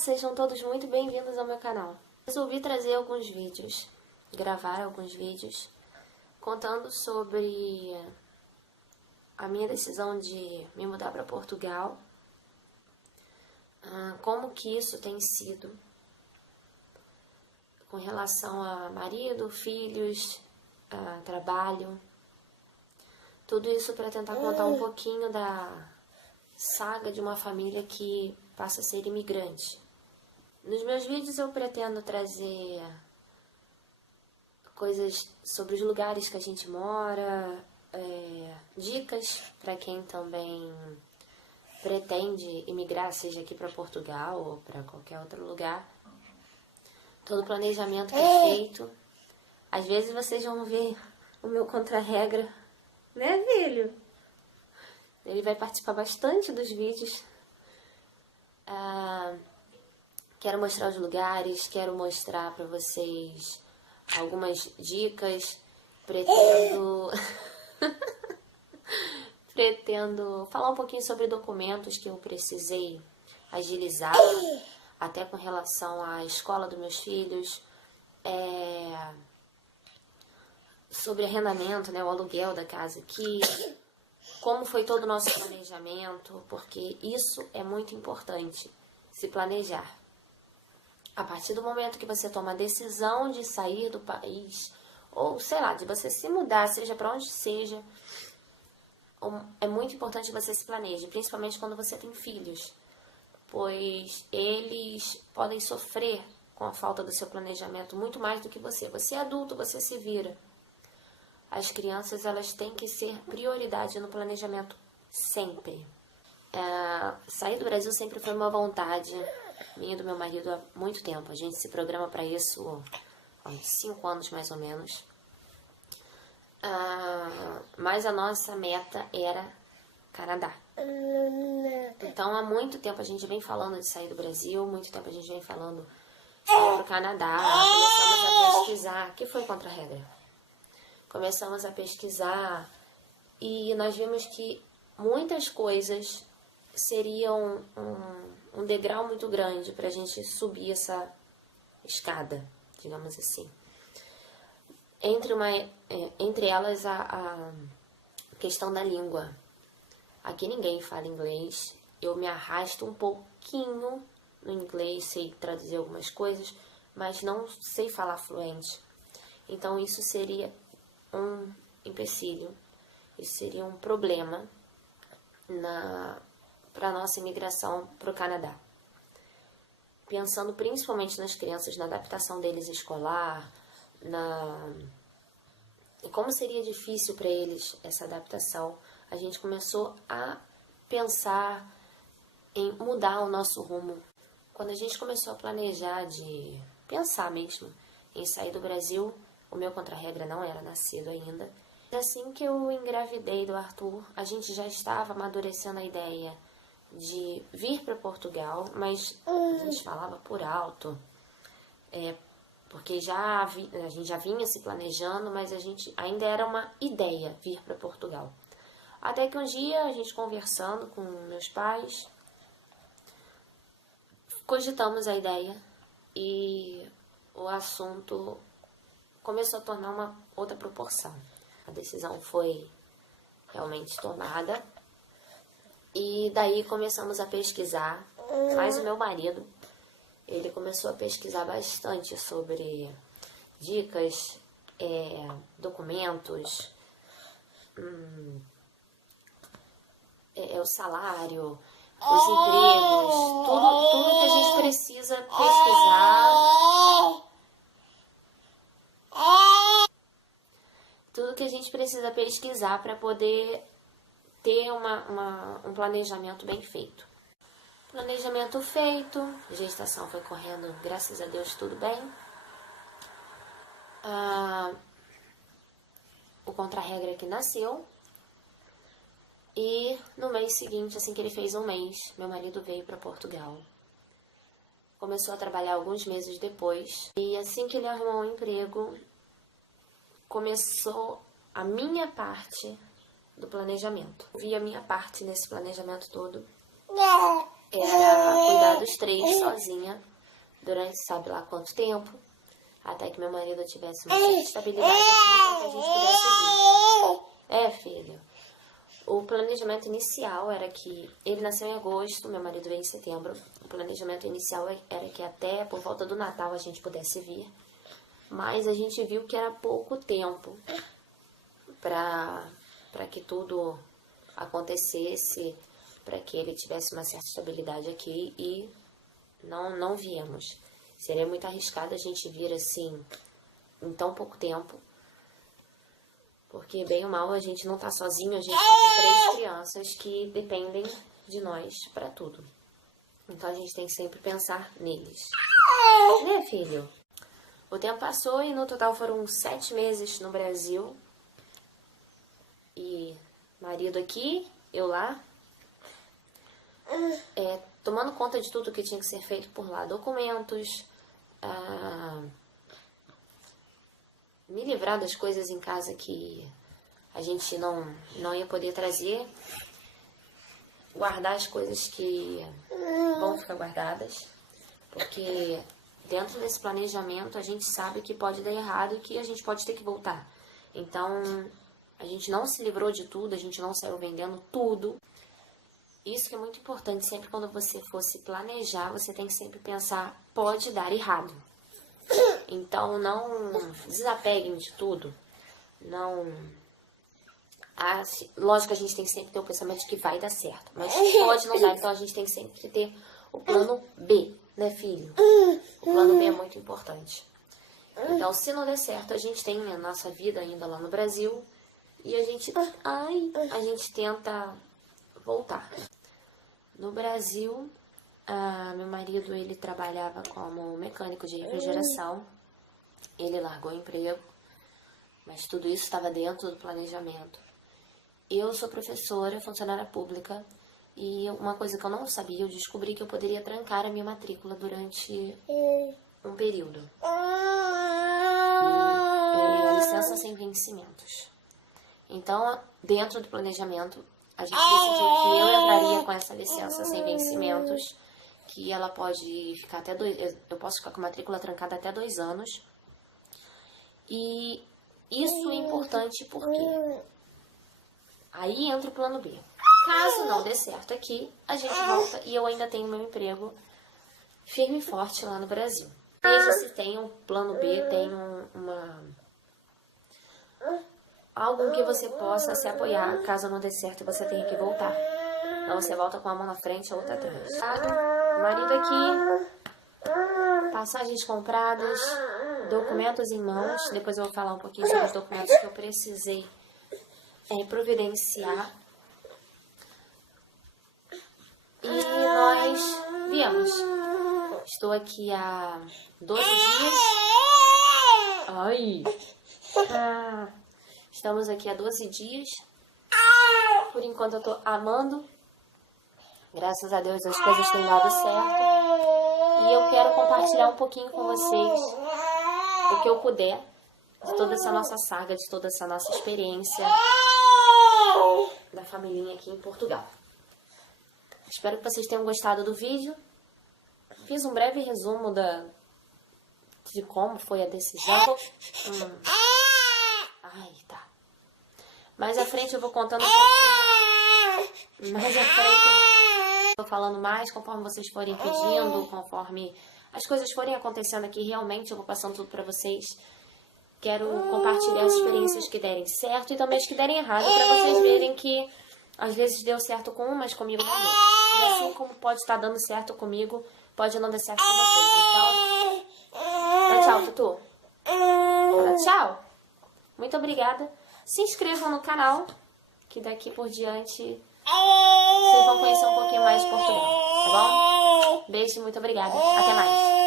sejam todos muito bem-vindos ao meu canal. Resolvi trazer alguns vídeos, gravar alguns vídeos, contando sobre a minha decisão de me mudar para Portugal, como que isso tem sido com relação a marido, filhos, trabalho, tudo isso para tentar contar um pouquinho da saga de uma família que passa a ser imigrante. Nos meus vídeos eu pretendo trazer coisas sobre os lugares que a gente mora, dicas para quem também pretende imigrar, seja aqui para Portugal ou para qualquer outro lugar. Todo o planejamento que é feito. Às vezes vocês vão ver o meu contra-regra, né, filho? Ele vai participar bastante dos vídeos. Quero mostrar os lugares, quero mostrar para vocês algumas dicas. Pretendo falar um pouquinho sobre documentos que eu precisei agilizar, até com relação à escola dos meus filhos, sobre arrendamento, né, o aluguel da casa aqui, como foi todo o nosso planejamento, porque isso é muito importante, se planejar. A partir do momento que você toma a decisão de sair do país, ou sei lá, de você se mudar, seja para onde seja, é muito importante que você se planeje, principalmente quando você tem filhos, pois eles podem sofrer com a falta do seu planejamento muito mais do que você. Você é adulto, você se vira. As crianças, elas têm que ser prioridade no planejamento sempre. Sair do Brasil sempre foi uma vontade minha e do meu marido há muito tempo. A gente se programa para isso há uns 5 anos mais ou menos. Mas a nossa meta era Canadá. Então há muito tempo a gente vem falando de sair do Brasil, muito tempo a gente vem falando de ir para o Canadá. Começamos a pesquisar. Que foi contra a regra? Começamos a pesquisar e nós vimos que muitas coisas seriam um degrau muito grande para a gente subir essa escada, digamos assim. Entre elas, a questão da língua. Aqui ninguém fala inglês. Eu me arrasto um pouquinho no inglês, sei traduzir algumas coisas, mas não sei falar fluente. Então isso seria um empecilho, isso seria um problema para a nossa imigração para o Canadá. Pensando principalmente nas crianças, na adaptação deles escolar, e como seria difícil para eles essa adaptação, a gente começou a pensar em mudar o nosso rumo. Quando a gente começou a planejar, de pensar mesmo em sair do Brasil, o meu contra-regra não era nascido ainda. Assim que eu engravidei do Arthur, a gente já estava amadurecendo a ideia de vir para Portugal, mas a gente falava por alto, porque a gente já vinha se planejando, mas a gente ainda era uma ideia vir para Portugal. Até que um dia, a gente conversando com meus pais, cogitamos a ideia e o assunto começou a tornar uma outra proporção. A decisão foi realmente tomada e daí começamos a pesquisar. Mas o meu marido, ele começou a pesquisar bastante sobre dicas, documentos, o salário, os empregos, tudo que a gente precisa pesquisar. Tudo que a gente precisa pesquisar para poder ter um planejamento bem feito. Planejamento feito, a gestação foi correndo, graças a Deus, tudo bem. O contra-regra que nasceu. E no mês seguinte, assim que ele fez um mês, meu marido veio para Portugal. Começou a trabalhar alguns meses depois. E assim que ele arrumou um emprego, começou a minha parte do planejamento. Vi a minha parte nesse planejamento todo. era cuidar dos 3 sozinha durante sabe lá quanto tempo, até que meu marido tivesse uma certa estabilidade para que a gente pudesse vir. Filho. O planejamento inicial era que ele nasceu em agosto, meu marido veio em setembro. O planejamento inicial era que até por volta do Natal a gente pudesse vir, mas a gente viu que era pouco tempo para que tudo acontecesse, para que ele tivesse uma certa estabilidade aqui, e não viemos. Seria muito arriscado a gente vir assim em tão pouco tempo, porque bem ou mal a gente não tá sozinho, a gente só tem 3 crianças que dependem de nós para tudo. Então a gente tem que sempre pensar neles. Né, filho? O tempo passou e no total foram 7 meses no Brasil. E marido aqui, eu lá, tomando conta de tudo que tinha que ser feito por lá. Documentos, me livrar das coisas em casa que a gente não ia poder trazer, guardar as coisas que vão ficar guardadas, porque dentro desse planejamento a gente sabe que pode dar errado e que a gente pode ter que voltar. Então a gente não se livrou de tudo, a gente não saiu vendendo tudo. Isso que é muito importante, sempre quando você for se planejar, você tem que sempre pensar, pode dar errado. Então não desapeguem de tudo. Lógico que a gente tem que sempre ter o pensamento de que vai dar certo, mas pode não dar, então a gente tem que sempre ter o plano B, né, filho? O plano B é muito importante. Então, se não der certo, a gente tem a nossa vida ainda lá no Brasil e a gente tenta voltar. No Brasil, meu marido, ele trabalhava como mecânico de refrigeração. Ele largou o emprego, mas tudo isso estava dentro do planejamento. Eu sou professora, funcionária pública, e uma coisa que eu não sabia, eu descobri que eu poderia trancar a minha matrícula durante um período. Licença sem vencimentos. Então, dentro do planejamento, a gente decidiu que eu entraria com essa licença sem vencimentos, que ela pode ficar até eu posso ficar com a matrícula trancada até 2 anos. E isso é importante porque aí entra o plano B. Caso não dê certo aqui, a gente volta e eu ainda tenho meu emprego firme e forte lá no Brasil. Veja se tem um plano B, tem algo que você possa se apoiar caso não dê certo e você tenha que voltar. Então você volta com a mão na frente e a outra atrás. Marido aqui, passagens compradas, documentos em mãos. Depois eu vou falar um pouquinho sobre os documentos que eu precisei providenciar. E nós viemos. Estou aqui há 12 dias. Estamos aqui há 12 dias. Por enquanto eu tô amando. Graças a Deus as coisas têm dado certo. E eu quero compartilhar um pouquinho com vocês o que eu puder de toda essa nossa saga, de toda essa nossa experiência da família aqui em Portugal. Espero que vocês tenham gostado do vídeo. Fiz um breve resumo de como foi a decisão. Tá. Mais à frente eu vou contando um pouquinho. Mais à frente eu vou falando mais conforme vocês forem pedindo, conforme as coisas forem acontecendo aqui. Realmente eu vou passando tudo pra vocês. Quero compartilhar as experiências que derem certo e também as que derem errado, pra vocês verem que às vezes deu certo com um, mas comigo não deu. E assim como pode estar dando certo comigo, pode não dar certo com vocês. Então, dá tchau, Tutu. Dá tchau. Muito obrigada. Se inscrevam no canal, que daqui por diante vocês vão conhecer um pouquinho mais de Portugal, tá bom? Beijo, muito obrigada. Até mais.